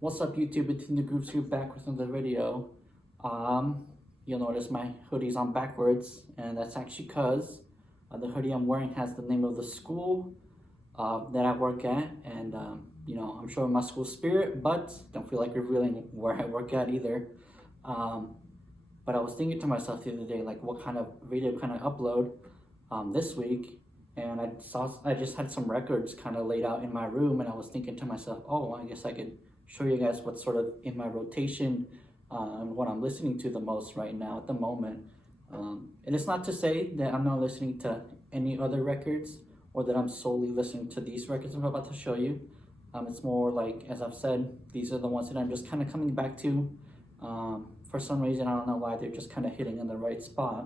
What's up YouTube, it's the Grooves here back with another video. You'll notice my hoodie's on backwards, and that's actually because the hoodie I'm wearing has the name of the school that I work at, and I'm showing my school spirit, but don't feel like revealing where I work at either. But I was thinking to myself the other day, like what kind of video can I upload this week, and I just had some records kind of laid out in my room, and I was thinking to myself, oh, I guess I could show you guys what's sort of in my rotation and what I'm listening to the most right now at the moment. And it's not to say that I'm not listening to any other records or that I'm solely listening to these records I'm about to show you. It's more like, as I've said, these are the ones that I'm just kind of coming back to. For some reason, I don't know why, they're just kind of hitting in the right spot.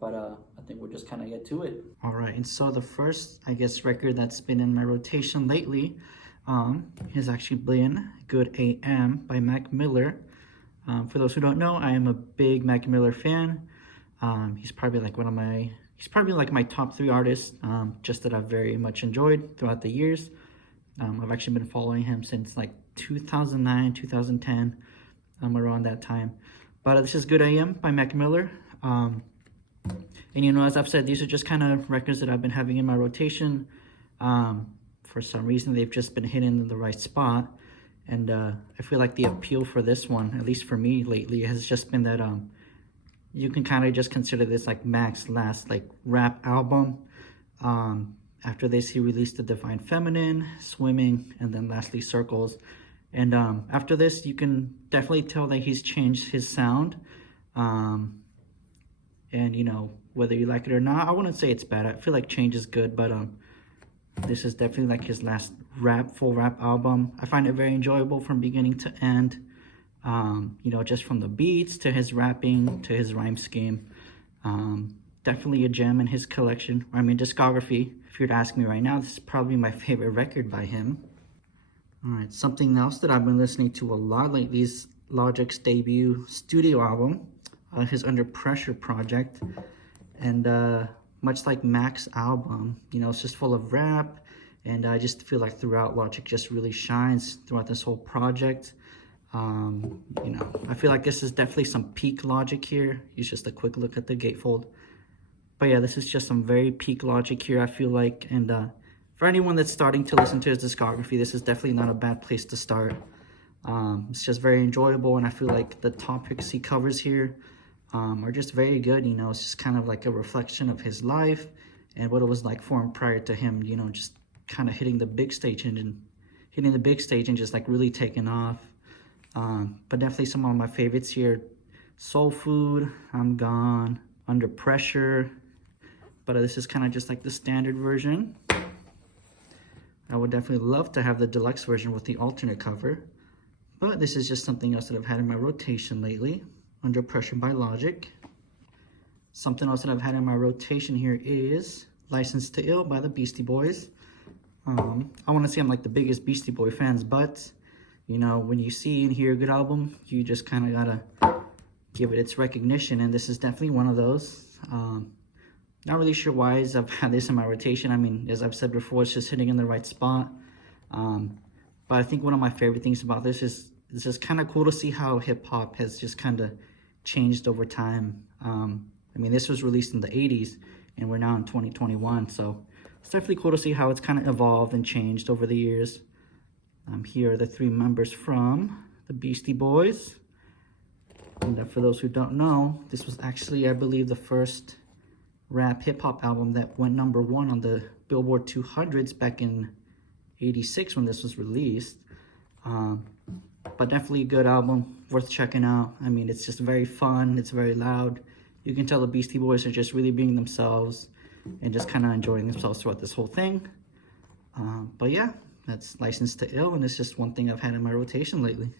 But I think we'll just kind of get to it. All right, and so the first, I guess, record that's been in my rotation lately has actually been Good AM by Mac Miller. For those who don't know, I am a big Mac Miller fan. He's probably like my top 3 artists, just that I've very much enjoyed throughout the years. I've actually been following him since like 2009, 2010, around that time. But this is Good AM by Mac Miller. And as I've said, these are just kind of records that I've been having in my rotation. For some reason, they've just been hitting in the right spot. And I feel like the appeal for this one, at least for me lately, has just been that you can kind of just consider this like Mac's last like rap album. After this, he released The Divine Feminine, Swimming, and then lastly Circles. And after this, you can definitely tell that he's changed his sound. And whether you like it or not, I wouldn't say it's bad. I feel like change is good, but this is definitely like his last full rap album. I find it very enjoyable from beginning to end. Just from the beats to his rapping to his rhyme scheme. Definitely a gem in his collection, discography. If you were to ask me right now, this is probably my favorite record by him. All right, something else that I've been listening to a lot lately is Logic's debut studio album, his Under Pressure project. And much like Mac's album, it's just full of rap. And I just feel like throughout, Logic just really shines throughout this whole project. I feel like this is definitely some peak Logic here. Use just a quick look at the gatefold. But yeah, this is just some very peak Logic here, I feel like. And for anyone that's starting to listen to his discography, this is definitely not a bad place to start. It's just very enjoyable, and I feel like the topics he covers here are just very good. It's just kind of like a reflection of his life and what it was like for him prior to him, just kind of hitting the big stage and just like really taking off. But definitely some of my favorites here: Soul Food, I'm Gone, Under Pressure. But this is kind of just like the standard version. I would definitely love to have the deluxe version with the alternate cover. But this is just something else that I've had in my rotation lately. Under Pressure by Logic. Something else that I've had in my rotation here is Licensed to Ill by the Beastie Boys. I want to say I'm like the biggest Beastie Boy fans, but when you see and hear a good album, you just kind of gotta give it its recognition, and this is definitely one of those. Not really sure why I've had this in my rotation. As I've said before, it's just hitting in the right spot. But I think one of my favorite things about this is it's just kind of cool to see how hip-hop has just kind of changed over time. This was released in the 80s, and we're now in 2021, so it's definitely cool to see how it's kind of evolved and changed over the years. Here are the 3 members from the Beastie Boys. And for those who don't know, this was actually, I believe, the first rap hip-hop album that went #1 on the Billboard 200s back in '86 when this was released. But definitely a good album, worth checking out. It's just very fun, it's very loud. You can tell the Beastie Boys are just really being themselves and just kind of enjoying themselves throughout this whole thing. But yeah, that's Licensed to Ill, and it's just one thing I've had in my rotation lately.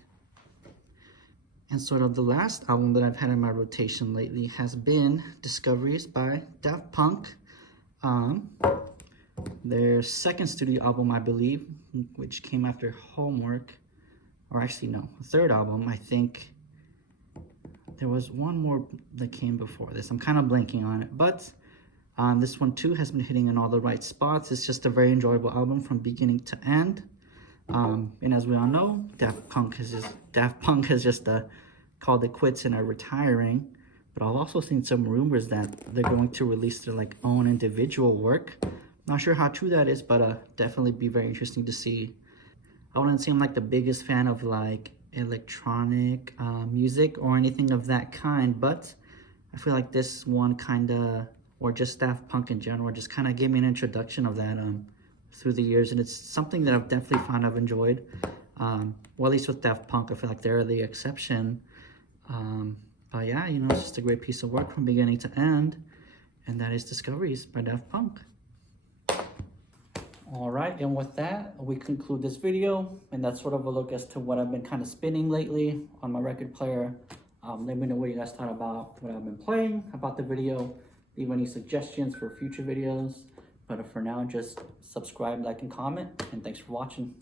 And sort of the last album that I've had in my rotation lately has been Discoveries by Daft Punk. Their second studio album, I believe, which came after Homework. Or actually, no, third album. I think there was one more that came before this. I'm kind of blanking on it. But this one, too, has been hitting in all the right spots. It's just a very enjoyable album from beginning to end. And as we all know, Daft Punk has just called it quits and are retiring. But I've also seen some rumors that they're going to release their like own individual work. Not sure how true that is, but definitely be very interesting to see. I wouldn't say I'm like the biggest fan of like electronic music or anything of that kind, but I feel like this one kind of, or just Daft Punk in general, just kind of gave me an introduction of that through the years, and it's something that I've definitely found I've enjoyed. Well, at least with Daft Punk, I feel like they're the exception. But yeah, you know, it's just a great piece of work from beginning to end, and that is Discoveries by Daft Punk. All right, and with that, we conclude this video, and that's sort of a look as to what I've been kind of spinning lately on my record player. Let me know what you guys thought about what I've been playing, about the video, leave any suggestions for future videos. But for now, just subscribe, like, and comment, and thanks for watching.